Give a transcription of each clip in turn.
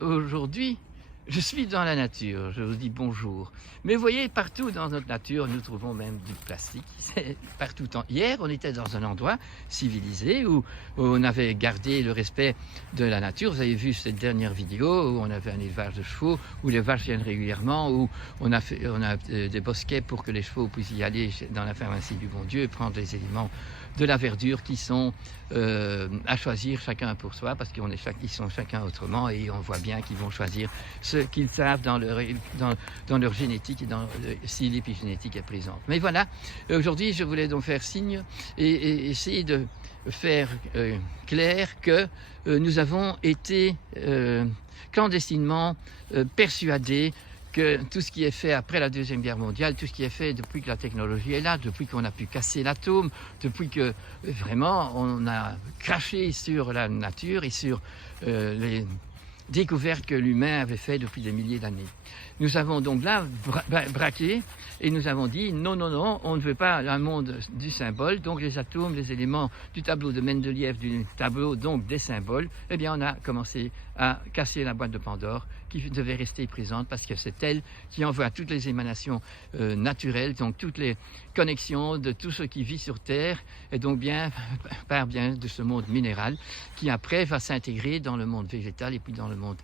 Aujourd'hui, je suis dans la nature, je vous dis bonjour. Mais vous voyez, partout dans notre nature, nous trouvons même du plastique. C'est partout. Hier, on était dans un endroit civilisé où on avait gardé le respect de la nature. Vous avez vu cette dernière vidéo où on avait un élevage de chevaux, où les vaches viennent régulièrement, où on a des bosquets pour que les chevaux puissent y aller dans la pharmacie du bon Dieu et prendre les éléments de la verdure qui sont à choisir chacun pour soi, parce qu'ils sont chacun autrement, et on voit bien qu'ils vont choisir ce qu'ils savent dans leur génétique et si l'épigénétique est présente. Mais voilà, aujourd'hui je voulais donc faire signe et essayer de faire clair que nous avons été clandestinement persuadés que tout ce qui est fait après la Deuxième Guerre mondiale, tout ce qui est fait depuis que la technologie est là, depuis qu'on a pu casser l'atome, depuis que vraiment on a craché sur la nature et sur les découvertes que l'humain avait fait depuis des milliers d'années. Nous avons donc là braqué et nous avons dit non, non, non, on ne veut pas un monde du symbole, donc les atomes, les éléments du tableau de Mendeleïev, du tableau donc des symboles, eh bien on a commencé à casser la boîte de Pandore qui devait rester présente parce que c'est elle qui envoie toutes les émanations naturelles, donc toutes les connexions de tout ce qui vit sur Terre et donc par bien de ce monde minéral qui après va s'intégrer dans le monde végétal et puis dans le monde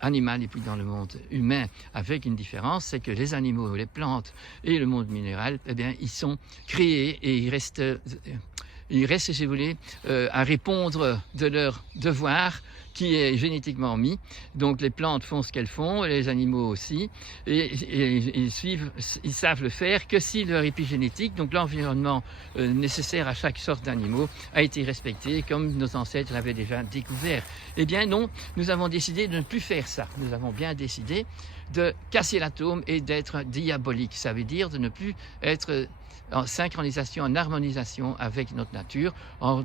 animal et puis dans le monde humain, avec une différence, c'est que les animaux, les plantes et le monde minéral, eh bien, ils sont créés et ils restent, si vous voulez, à répondre de leur devoir qui est génétiquement mis. Donc les plantes font ce qu'elles font, et les animaux aussi, et ils savent le faire que si leur épigénétique, donc l'environnement nécessaire à chaque sorte d'animaux, a été respecté comme nos ancêtres l'avaient déjà découvert. Eh bien non, nous avons décidé de ne plus faire ça. Nous avons bien décidé de casser l'atome et d'être diabolique. Ça veut dire de ne plus être en synchronisation, en harmonisation avec notre nature, en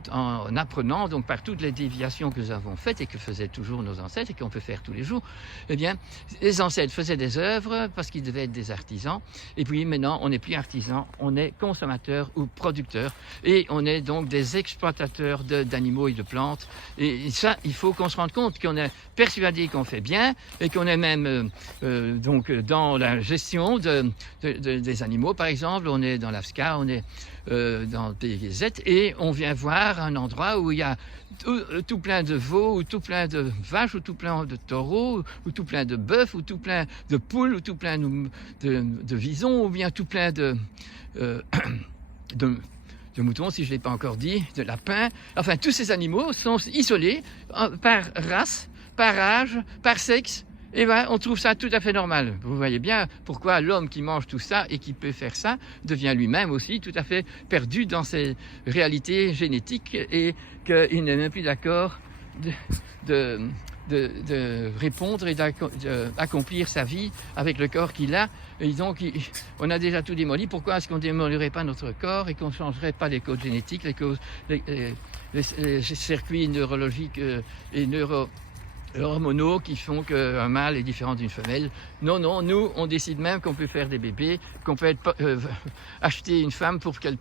apprenant donc par toutes les déviations que nous avons faites et que faisaient toujours nos ancêtres et qu'on peut faire tous les jours. Eh bien, les ancêtres faisaient des œuvres parce qu'ils devaient être des artisans, et puis maintenant on n'est plus artisans, on est consommateurs ou producteurs, et on est donc des exploitateurs d'animaux et de plantes. Et ça, il faut qu'on se rende compte qu'on est persuadé qu'on fait bien et qu'on est même donc dans la gestion des animaux, par exemple, on est dans la on est dans des aides et on vient voir un endroit où il y a tout plein de veaux, ou tout plein de vaches, ou tout plein de taureaux, ou tout plein de bœufs, ou tout plein de poules, ou tout plein de visons, ou bien tout plein de moutons, si je ne l'ai pas encore dit, de lapins. Enfin, tous ces animaux sont isolés par race, par âge, par sexe. Et bien, on trouve ça tout à fait normal. Vous voyez bien pourquoi l'homme qui mange tout ça et qui peut faire ça devient lui-même aussi tout à fait perdu dans ses réalités génétiques et qu'il n'est même plus d'accord de répondre et d'accomplir sa vie avec le corps qu'il a. Et donc, on a déjà tout démoli. Pourquoi est-ce qu'on ne démolirait pas notre corps et qu'on ne changerait pas les codes génétiques, les circuits neurologiques et hormonaux qui font qu'un mâle est différent d'une femelle? Non, non, nous, on décide même qu'on peut faire des bébés, qu'on peut acheter une femme pour qu'elle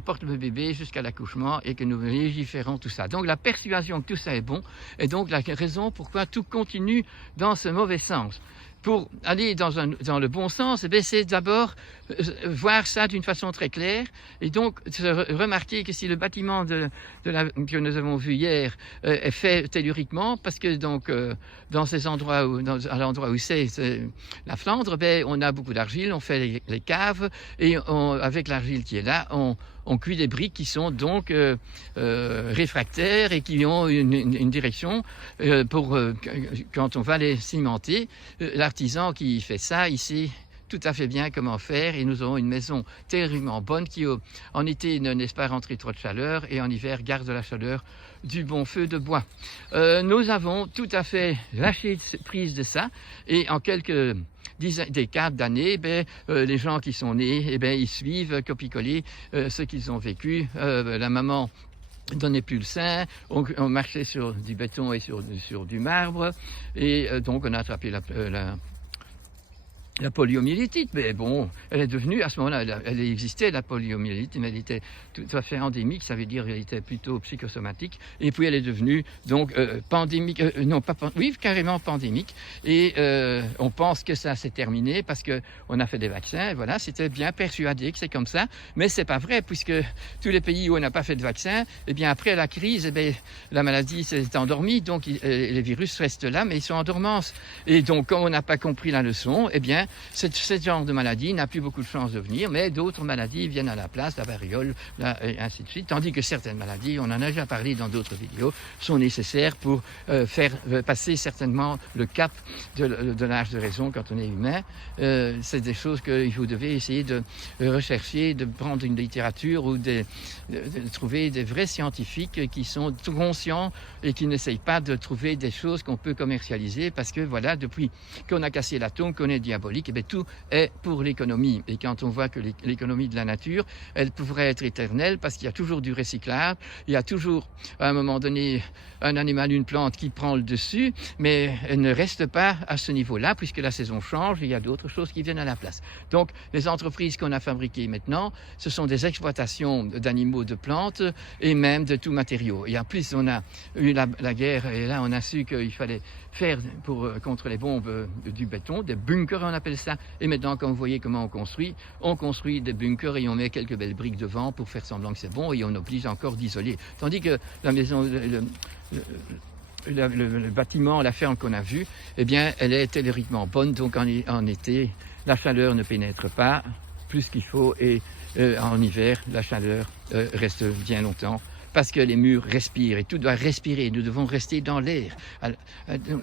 porte le bébé jusqu'à l'accouchement et que nous légiférons tout ça. Donc la persuasion que tout ça est bon est donc la raison pourquoi tout continue dans ce mauvais sens. Pour aller dans le bon sens, c'est d'abord voir ça d'une façon très claire et donc remarquer que si le bâtiment que nous avons vu hier est fait telluriquement, parce que donc dans ces endroits à l'endroit où c'est la Flandre, on a beaucoup d'argile, on fait les caves et avec l'argile qui est là, on cuit des briques qui sont donc réfractaires et qui ont une direction pour quand on va les cimenter. L'artisan qui fait ça, il sait tout à fait bien comment faire et nous aurons une maison terriblement bonne qui en été ne laisse pas rentrer trop de chaleur et en hiver garde la chaleur du bon feu de bois. Nous avons tout à fait lâché prise de ça et en quelques décades d'années, les gens qui sont nés, ils suivent copie-coller ce qu'ils ont vécu. La maman donnait plus le sein, on marchait sur du béton et sur du marbre et donc on a attrapé la poliomyélitide, mais bon, elle est devenue, à ce moment-là, elle existait, la poliomyélite, mais elle était tout à fait endémique, ça veut dire qu'elle était plutôt psychosomatique, et puis elle est devenue, donc, pandémique, non, pas, oui, carrément pandémique, et on pense que ça s'est terminé parce qu'on a fait des vaccins, et voilà, c'était bien persuadé que c'est comme ça, mais c'est pas vrai, puisque tous les pays où on n'a pas fait de vaccin, eh bien, après la crise, eh bien, la maladie s'est endormie, donc les virus restent là, mais ils sont en dormance, et donc, comme on n'a pas compris la leçon, eh bien, ce genre de maladie n'a plus beaucoup de chances de venir, mais d'autres maladies viennent à la place, la variole, et ainsi de suite. Tandis que certaines maladies, on en a déjà parlé dans d'autres vidéos, sont nécessaires pour faire passer certainement le cap de l'âge de raison quand on est humain. C'est des choses que vous devez essayer de rechercher, de prendre une littérature ou de trouver des vrais scientifiques qui sont conscients et qui n'essayent pas de trouver des choses qu'on peut commercialiser parce que voilà, depuis qu'on a cassé l'atome, qu'on est diabolique, eh bien, tout est pour l'économie. Et quand on voit que l'économie de la nature, elle pourrait être éternelle parce qu'il y a toujours du recyclage, il y a toujours, à un moment donné, un animal, une plante qui prend le dessus, mais elle ne reste pas à ce niveau-là puisque la saison change et il y a d'autres choses qui viennent à la place. Donc, les entreprises qu'on a fabriquées maintenant, ce sont des exploitations d'animaux, de plantes et même de tout matériau. Et en plus, on a eu la guerre et là, on a su qu'il fallait faire contre les bombes du béton, des bunkers, on appelle ça. Et maintenant, quand vous voyez comment on construit des bunkers et on met quelques belles briques devant pour faire semblant que c'est bon et on oblige encore d'isoler. Tandis que la maison, le bâtiment, la ferme qu'on a vue, eh bien, elle est théoriquement bonne. Donc en été, la chaleur ne pénètre pas plus qu'il faut et en hiver, la chaleur reste bien longtemps. Parce que les murs respirent et tout doit respirer. Nous devons rester dans l'air.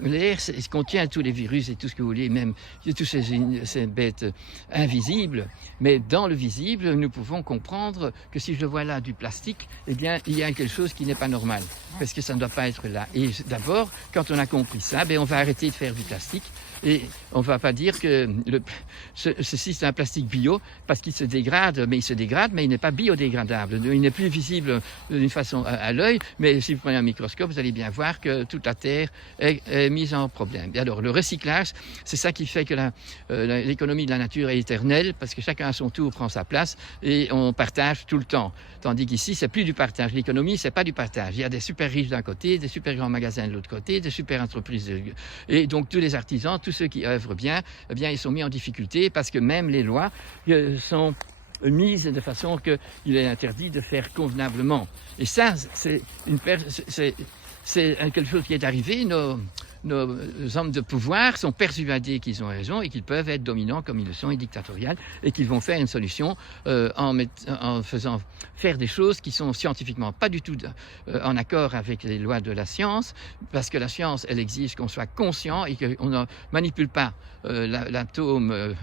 L'air contient tous les virus et tout ce que vous voulez, même toutes ces bêtes invisibles. Mais dans le visible, nous pouvons comprendre que si je vois là du plastique, eh bien, il y a quelque chose qui n'est pas normal. Parce que ça ne doit pas être là. Et d'abord, quand on a compris ça, on va arrêter de faire du plastique. Et on ne va pas dire que ceci c'est un plastique bio parce qu'il se dégrade, mais il n'est pas biodégradable. Il n'est plus visible d'une façon à l'œil, mais si vous prenez un microscope, vous allez bien voir que toute la Terre est mise en problème. Et alors le recyclage, c'est ça qui fait que l'économie de la nature est éternelle parce que chacun à son tour prend sa place et on partage tout le temps. Tandis qu'ici, c'est plus du partage. L'économie, c'est pas du partage. Il y a des super riches d'un côté, des super grands magasins de l'autre côté, des super entreprises. Et donc tous les artisans, tous ceux qui œuvrent bien, eh bien, ils sont mis en difficulté parce que même les lois sont mises de façon qu'il est interdit de faire convenablement. Et ça, c'est quelque chose qui est arrivé. Nos hommes de pouvoir sont persuadés qu'ils ont raison et qu'ils peuvent être dominants comme ils le sont et dictatoriales et qu'ils vont faire une solution en faisant faire des choses qui sont scientifiquement pas du tout en accord avec les lois de la science parce que la science, elle exige qu'on soit conscient et qu'on ne manipule pas l'atome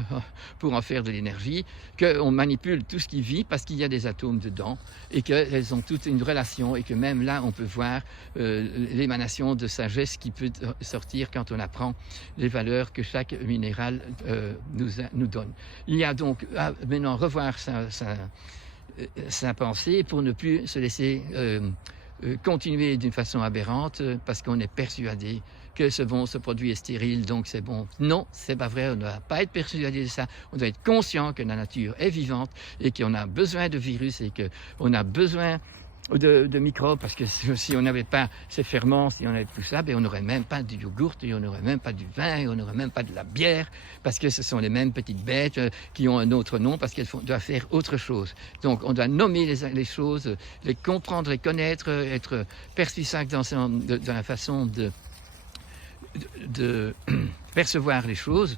pour en faire de l'énergie, qu'on manipule tout ce qui vit parce qu'il y a des atomes dedans et qu'elles ont toutes une relation et que même là, on peut voir l'émanation de sagesse qui peut sortir quand on apprend les valeurs que chaque minéral nous donne. Il y a donc à maintenant revoir sa pensée pour ne plus se laisser continuer d'une façon aberrante parce qu'on est persuadé que ce produit est stérile, donc c'est bon. Non, c'est pas vrai, on ne doit pas être persuadé de ça. On doit être conscient que la nature est vivante et qu'on a besoin de virus et qu'on a besoin de microbes, parce que si on n'avait pas ces ferments, si on avait tout ça, on n'aurait même pas du yogourt, et on n'aurait même pas du vin, et on n'aurait même pas de la bière, parce que ce sont les mêmes petites bêtes qui ont un autre nom, parce qu'elles doivent faire autre chose. Donc on doit nommer les choses, les comprendre, les connaître, être perspicace dans la façon de percevoir les choses.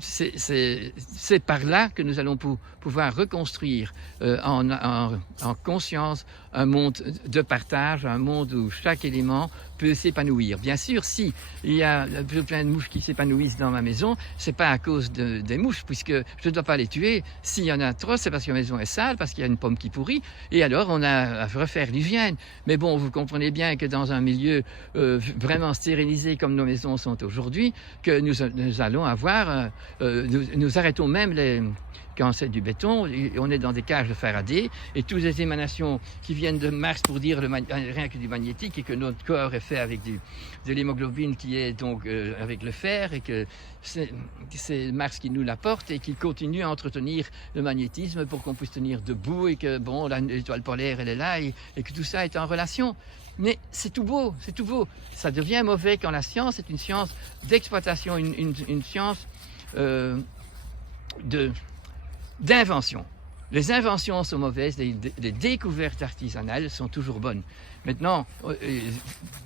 C'est par là que nous allons pouvoir reconstruire en conscience un monde de partage, un monde où chaque élément peut s'épanouir. Bien sûr, si il y a plein de mouches qui s'épanouissent dans ma maison, c'est pas à cause des mouches, puisque je ne dois pas les tuer. S'il y en a trop, c'est parce que la maison est sale, parce qu'il y a une pomme qui pourrit, et alors on a à refaire l'hygiène. Mais bon, vous comprenez bien que dans un milieu vraiment stérilisé comme nos maisons sont aujourd'hui, que nous allons avoir, nous arrêtons même quand c'est du béton, on est dans des cages de Faraday, et toutes les émanations qui viennent de Mars pour dire rien que du magnétique, et que notre corps est fait avec de l'hémoglobine qui est donc avec le fer, et que c'est Mars qui nous l'apporte et qui continue à entretenir le magnétisme pour qu'on puisse tenir debout, et que bon, l'étoile polaire elle est là, et que tout ça est en relation. Mais c'est tout beau, c'est tout beau. Ça devient mauvais quand la science est une science d'exploitation, une science d'invention. Les inventions sont mauvaises, les découvertes artisanales sont toujours bonnes. Maintenant,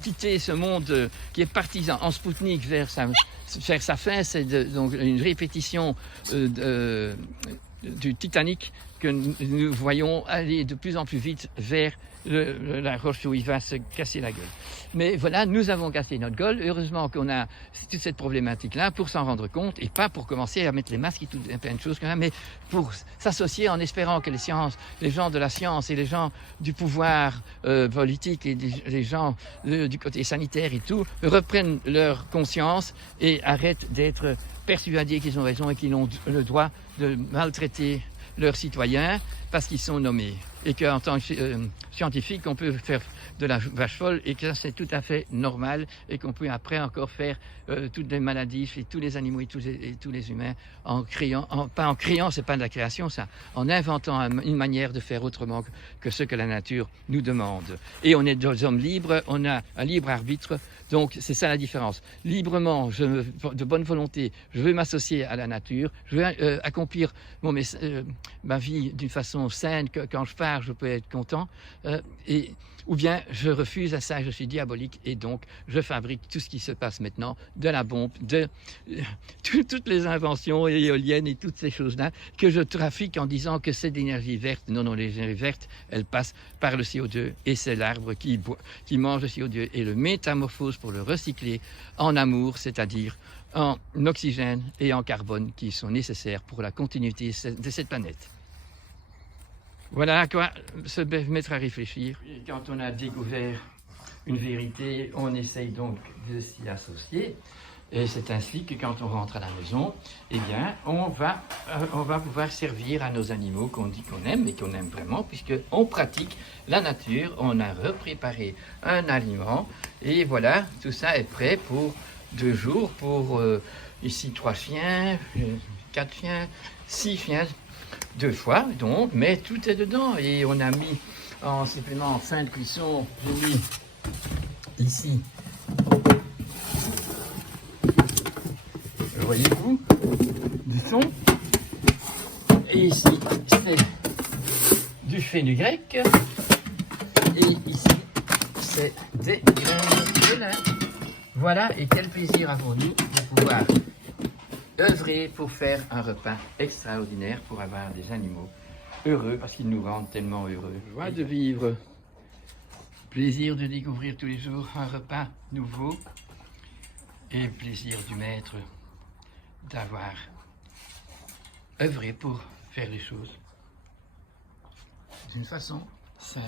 quitter ce monde qui est partisan en Spoutnik vers sa fin, c'est donc une répétition du Titanic que nous voyons aller de plus en plus vite vers la roche où il va se casser la gueule. Mais voilà, nous avons cassé notre gueule. Heureusement qu'on a toute cette problématique-là pour s'en rendre compte, et pas pour commencer à mettre les masques et plein de choses comme ça, mais pour s'associer en espérant que les gens de la science et les gens du pouvoir politique et les gens du côté sanitaire et tout reprennent leur conscience et arrêtent d'être persuadés qu'ils ont raison et qu'ils ont le droit de maltraiter leurs citoyens parce qu'ils sont nommés, et qu'en tant que scientifique on peut faire de la vache folle, et que c'est tout à fait normal, et qu'on peut après encore faire toutes les maladies chez tous les animaux et tous les humains en créant, pas en créant, c'est pas de la création ça, en inventant une manière de faire autrement que ce que la nature nous demande. Et on est des hommes libres, on a un libre arbitre, donc c'est ça la différence. Librement, de bonne volonté, je veux m'associer à la nature, je veux accomplir ma vie d'une façon saine, que quand je pars je peux être content, ou bien je refuse à ça, je suis diabolique, et donc je fabrique tout ce qui se passe maintenant, de la bombe, toutes les inventions éoliennes et toutes ces choses-là, que je trafique en disant que c'est de l'énergie verte. Non, l'énergie verte, elle passe par le CO2, et c'est l'arbre qui mange le CO2 et le métamorphose pour le recycler en amour, c'est-à-dire en oxygène et en carbone qui sont nécessaires pour la continuité de cette planète. Voilà à quoi se mettre à réfléchir. Et quand on a découvert une vérité, on essaye donc de s'y associer. Et c'est ainsi que quand on rentre à la maison, eh bien, on va pouvoir servir à nos animaux qu'on dit qu'on aime, et qu'on aime vraiment, puisqu'on pratique la nature, on a repréparé un aliment, et voilà, tout ça est prêt pour 2 jours, pour ici 3 chiens, 4 chiens, 6 chiens, 2 fois, donc, mais tout est dedans, et on a mis en supplément en fin de cuisson, j'ai mis ici, voyez-vous, du thon, et ici c'est du fenugrec, et ici c'est des graines de lin. Voilà, et quel plaisir avons-nous de pouvoir œuvrer pour faire un repas extraordinaire, pour avoir des animaux heureux, parce qu'ils nous rendent tellement heureux. Joie de vivre, plaisir de découvrir tous les jours un repas nouveau, et plaisir du maître d'avoir œuvré pour faire les choses d'une façon saine.